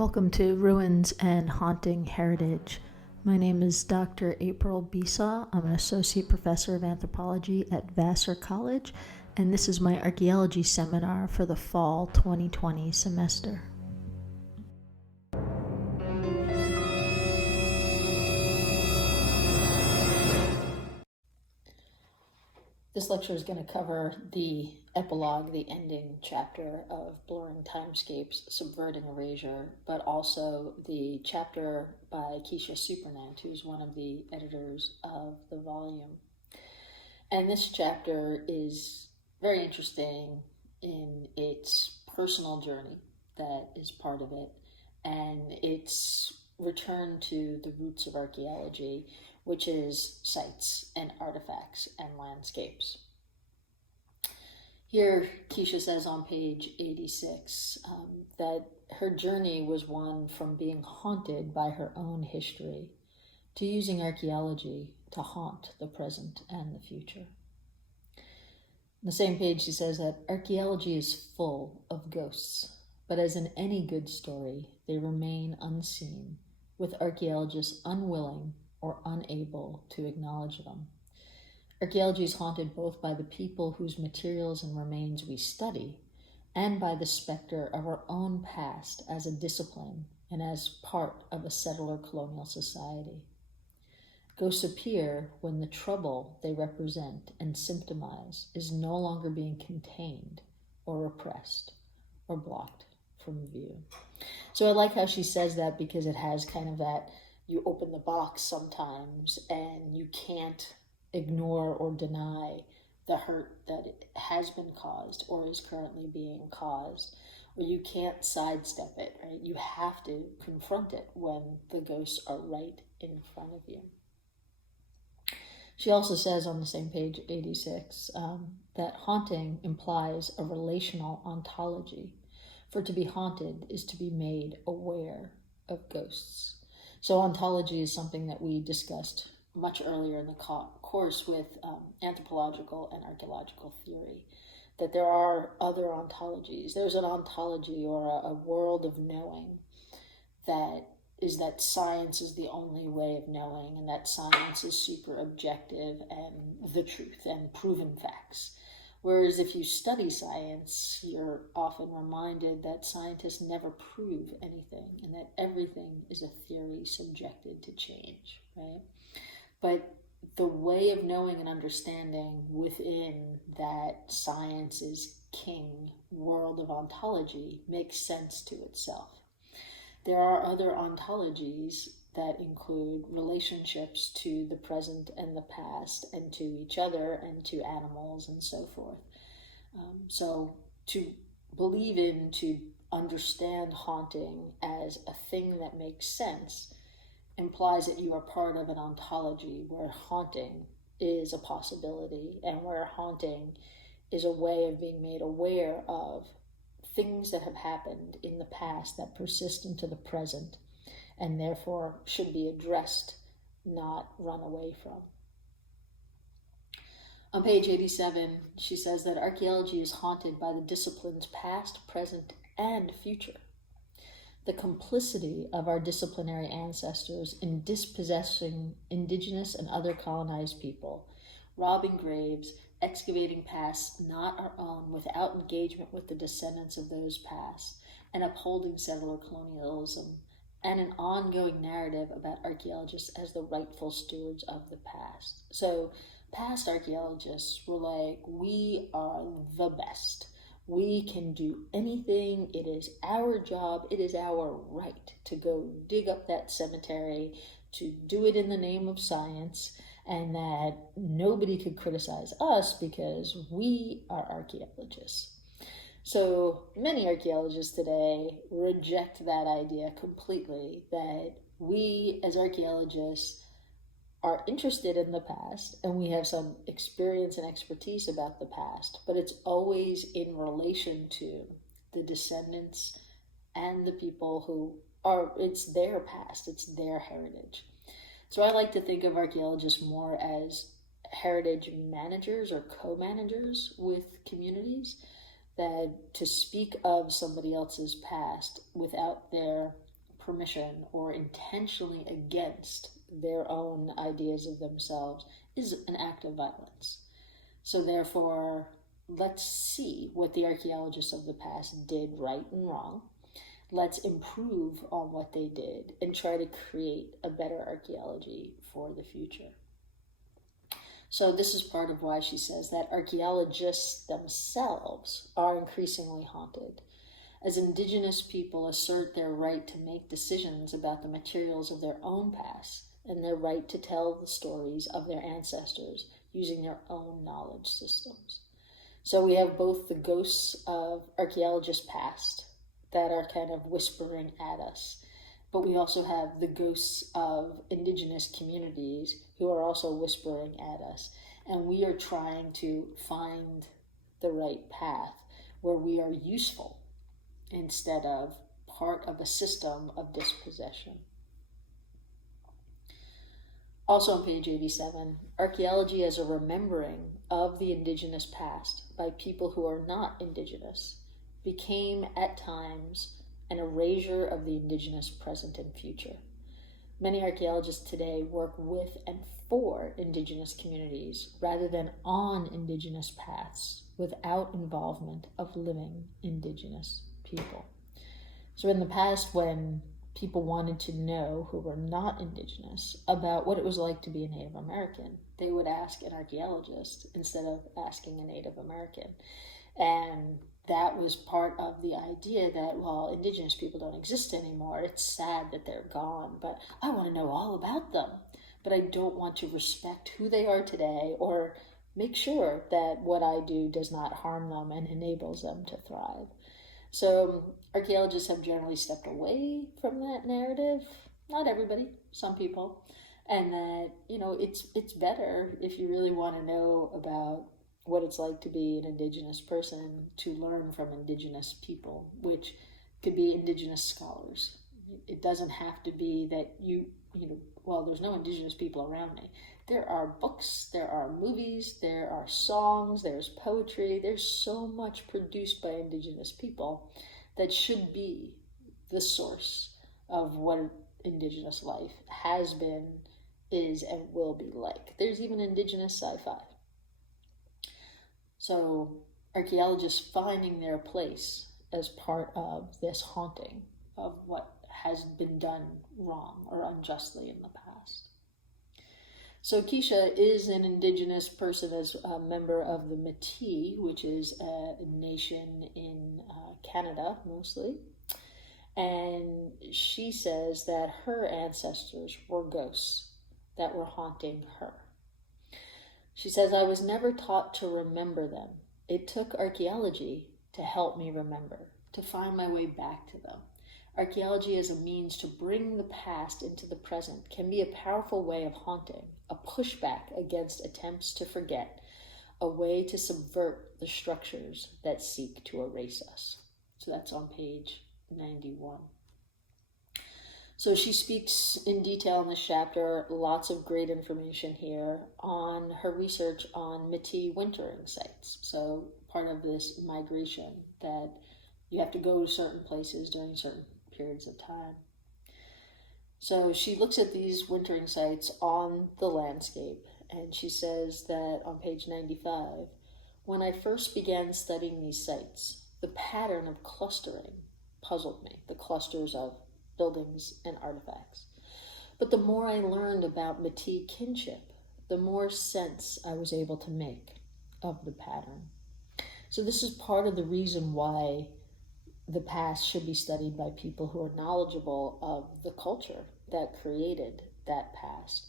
Welcome to Ruins and Haunting Heritage. My name is Dr. April Bisa. I'm an associate professor of anthropology at Vassar College, and this is my archaeology seminar for the fall 2020 semester. This lecture is going to cover the epilogue, the ending chapter of Blurring Timescapes, Subverting Erasure, but also the chapter by Keisha Supernant, who's one of the editors of the volume. And this chapter is very interesting in its personal journey that is part of it, and its return to the roots of archaeology, which is sites and artifacts and landscapes. Here, Keisha says on page 86 that her journey was one from being haunted by her own history to using archaeology to haunt the present and the future. On the same page, she says that archaeology is full of ghosts, but as in any good story, they remain unseen, with archaeologists unwilling or unable to acknowledge them. Archaeology is haunted both by the people whose materials and remains we study, and by the specter of our own past as a discipline and as part of a settler colonial society. Ghosts appear when the trouble they represent and symptomize is no longer being contained or repressed or blocked from view. So I like how she says that, because it has kind of that, you open the box sometimes and you can't ignore or deny the hurt that it has been caused or is currently being caused, or you can't sidestep it, right? You have to confront it when the ghosts are right in front of you. She also says on the same page, 86, that haunting implies a relational ontology. For to be haunted is to be made aware of ghosts. So ontology is something that we discussed much earlier in the course with anthropological and archaeological theory, that there are other ontologies. There's an ontology or a world of knowing that is that science is the only way of knowing, and that science is super objective and the truth and proven facts. Whereas if you study science, you're often reminded that scientists never prove anything and that everything is a theory subjected to change, right? But the way of knowing and understanding within that science is king world of ontology makes sense to itself. There are other ontologies that include relationships to the present and the past and to each other and to animals and so forth. So to believe in, to understand haunting as a thing that makes sense implies that you are part of an ontology where haunting is a possibility and where haunting is a way of being made aware of things that have happened in the past that persist into the present and therefore should be addressed, not run away from. On page 87, she says that archaeology is haunted by the disciplines past, present, and future. The complicity of our disciplinary ancestors in dispossessing indigenous and other colonized people, robbing graves, excavating pasts not our own without engagement with the descendants of those pasts, and upholding settler colonialism, and an ongoing narrative about archaeologists as the rightful stewards of the past. So past archaeologists were like, we are the best. We can do anything. It is our job. It is our right to go dig up that cemetery, to do it in the name of science, and that nobody could criticize us because we are archaeologists. So many archaeologists today reject that idea completely, that we as archaeologists are interested in the past and we have some experience and expertise about the past, but it's always in relation to the descendants and the people who are, it's their past, it's their heritage. So I like to think of archaeologists more as heritage managers or co-managers with communities, that to speak of somebody else's past without their permission or intentionally against their own ideas of themselves is an act of violence. So therefore, let's see what the archaeologists of the past did right and wrong. Let's improve on what they did and try to create a better archaeology for the future. So this is part of why she says that archaeologists themselves are increasingly haunted. As indigenous people assert their right to make decisions about the materials of their own past and their right to tell the stories of their ancestors using their own knowledge systems. So we have both the ghosts of archaeologists past that are kind of whispering at us, but we also have the ghosts of indigenous communities who are also whispering at us. And we are trying to find the right path where we are useful instead of part of a system of dispossession. Also on page 87, archaeology as a remembering of the indigenous past by people who are not indigenous became at times an erasure of the indigenous present and future. Many archaeologists today work with and for indigenous communities rather than on indigenous paths without involvement of living indigenous people. So in the past, when people wanted to know who were not indigenous about what it was like to be a Native American, they would ask an archaeologist instead of asking a Native American. And that was part of the idea that, well, indigenous people don't exist anymore. It's sad that they're gone, but I want to know all about them. But I don't want to respect who they are today or make sure that what I do does not harm them and enables them to thrive. So archaeologists have generally stepped away from that narrative. Not everybody, some people. And that, it's better if you really want to know about what it's like to be an indigenous person to learn from indigenous people, which could be indigenous scholars. It doesn't have to be that there's no indigenous people around me. There are books, there are movies, there are songs, there's poetry, there's so much produced by indigenous people that should be the source of what indigenous life has been, is, and will be like. There's even indigenous sci-fi. So archaeologists finding their place as part of this haunting of what has been done wrong or unjustly in the past. So Keisha is an indigenous person as a member of the Métis, which is a nation in Canada mostly. And she says that her ancestors were ghosts that were haunting her. She says, I was never taught to remember them. It took archaeology to help me remember, to find my way back to them. Archaeology as a means to bring the past into the present can be a powerful way of haunting, a pushback against attempts to forget, a way to subvert the structures that seek to erase us. So that's on page 91. So she speaks in detail in this chapter, lots of great information here on her research on Métis wintering sites. So part of this migration that you have to go to certain places during certain periods of time. So she looks at these wintering sites on the landscape, and she says that on page 95, when I first began studying these sites, the pattern of clustering puzzled me, the clusters of buildings and artifacts. But the more I learned about Métis kinship, the more sense I was able to make of the pattern. So this is part of the reason why the past should be studied by people who are knowledgeable of the culture that created that past.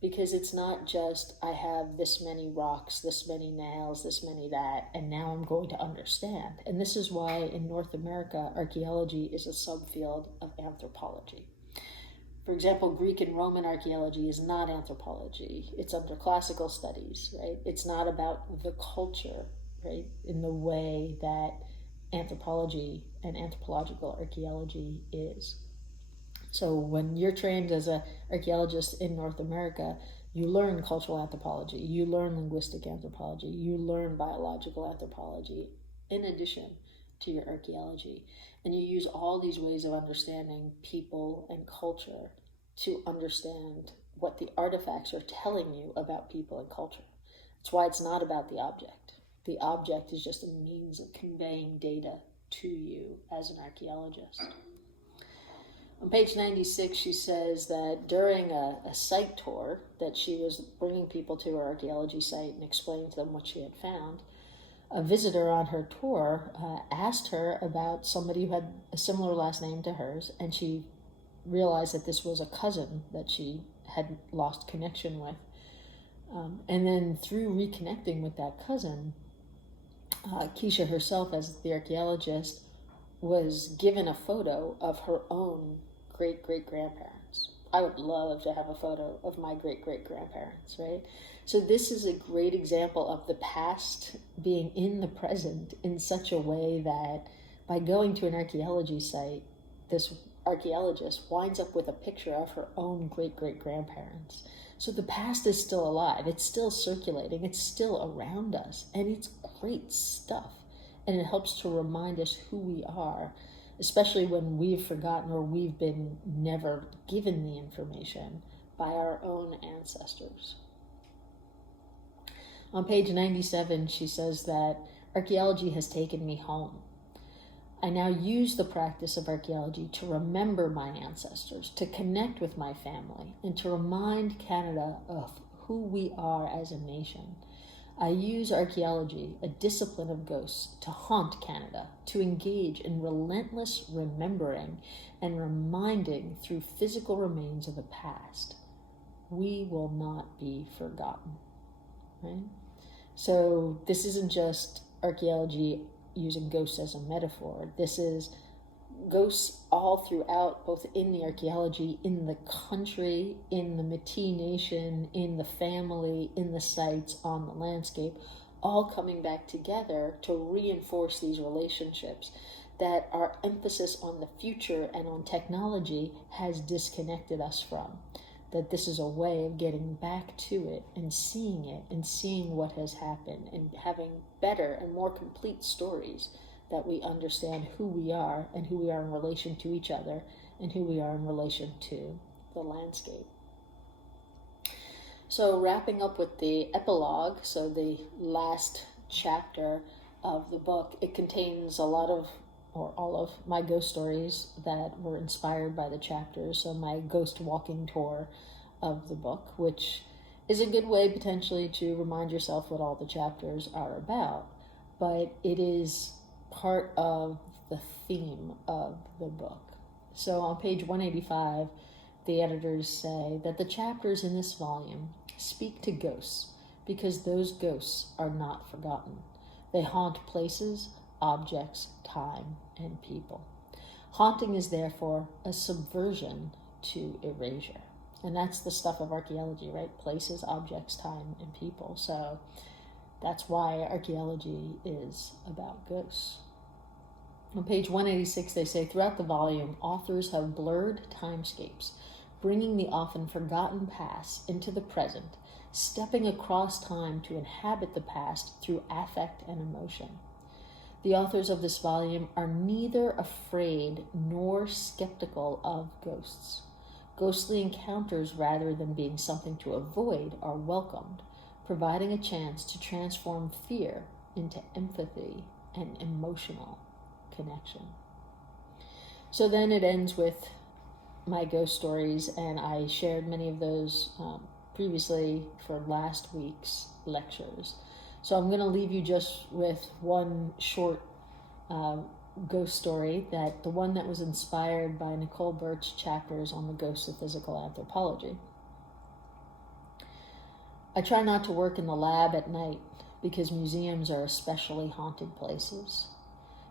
Because it's not just, I have this many rocks, this many nails, this many that, and now I'm going to understand. And this is why in North America, archaeology is a subfield of anthropology. For example, Greek and Roman archaeology is not anthropology. It's under classical studies, right? It's not about the culture, right? In the way that anthropology and anthropological archaeology is. So when you're trained as an archaeologist in North America, you learn cultural anthropology, you learn linguistic anthropology, you learn biological anthropology, in addition to your archaeology. And you use all these ways of understanding people and culture to understand what the artifacts are telling you about people and culture. That's why it's not about the object. The object is just a means of conveying data to you as an archaeologist. On page 96, she says that during a site tour that she was bringing people to her archaeology site and explaining to them what she had found, a visitor on her tour asked her about somebody who had a similar last name to hers, and she realized that this was a cousin that she had lost connection with. And then through reconnecting with that cousin, Keisha herself, as the archaeologist, was given a photo of her own great-great-grandparents. I would love to have a photo of my great-great-grandparents, right? So this is a great example of the past being in the present in such a way that by going to an archaeology site, this archaeologist winds up with a picture of her own great-great-grandparents. So the past is still alive. It's still circulating. It's still around us. And it's great stuff. And it helps to remind us who we are, especially when we've forgotten or we've been never given the information by our own ancestors. On page 97, she says that archaeology has taken me home. I now use the practice of archaeology to remember my ancestors, to connect with my family, and to remind Canada of who we are as a nation. I use archaeology, a discipline of ghosts, to haunt Canada, to engage in relentless remembering and reminding through physical remains of the past. We will not be forgotten, right? So this isn't just archaeology using ghosts as a metaphor. This is ghosts all throughout, both in the archaeology, in the country, in the Métis Nation, in the family, in the sites, on the landscape, all coming back together to reinforce these relationships that our emphasis on the future and on technology has disconnected us from. That this is a way of getting back to it and seeing what has happened and having better and more complete stories that we understand who we are and who we are in relation to each other and who we are in relation to the landscape. So wrapping up with the epilogue, so the last chapter of the book, it contains a lot of, or all of, my ghost stories that were inspired by the chapters. So my ghost walking tour of the book, which is a good way potentially to remind yourself what all the chapters are about, but it is part of the theme of the book. So on page 185, the editors say that the chapters in this volume speak to ghosts because those ghosts are not forgotten. They haunt places, objects, time, and people. Haunting is therefore a subversion to erasure. And that's the stuff of archaeology, right? Places, objects, time, and people. So that's why archaeology is about ghosts. On page 186, they say, throughout the volume, authors have blurred timescapes, bringing the often forgotten past into the present, stepping across time to inhabit the past through affect and emotion. The authors of this volume are neither afraid nor skeptical of ghosts. Ghostly encounters, rather than being something to avoid, are welcomed, providing a chance to transform fear into empathy and emotional connection. So then it ends with my ghost stories, and I shared many of those previously for last week's lectures. So I'm going to leave you just with one short ghost story, that the one that was inspired by Nicole Burt's chapters on the ghosts of physical anthropology. I try not to work in the lab at night because museums are especially haunted places.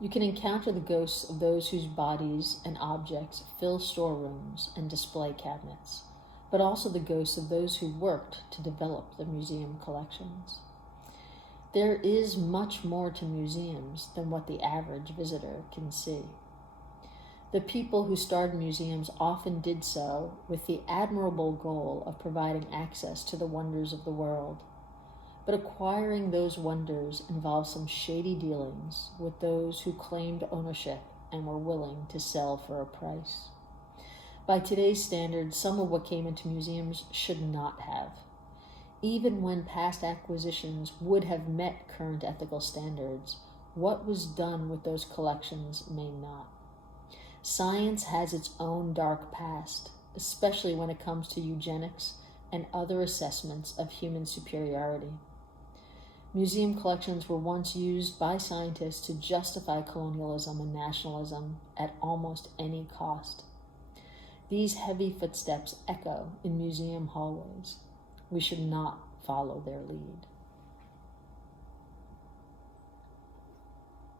You can encounter the ghosts of those whose bodies and objects fill storerooms and display cabinets, but also the ghosts of those who worked to develop the museum collections. There is much more to museums than what the average visitor can see. The people who started museums often did so with the admirable goal of providing access to the wonders of the world. but acquiring those wonders involved some shady dealings with those who claimed ownership and were willing to sell for a price. By today's standards, some of what came into museums should not have. Even when past acquisitions would have met current ethical standards, what was done with those collections may not. Science has its own dark past, especially when it comes to eugenics and other assessments of human superiority. Museum collections were once used by scientists to justify colonialism and nationalism at almost any cost. These heavy footsteps echo in museum hallways. We should not follow their lead.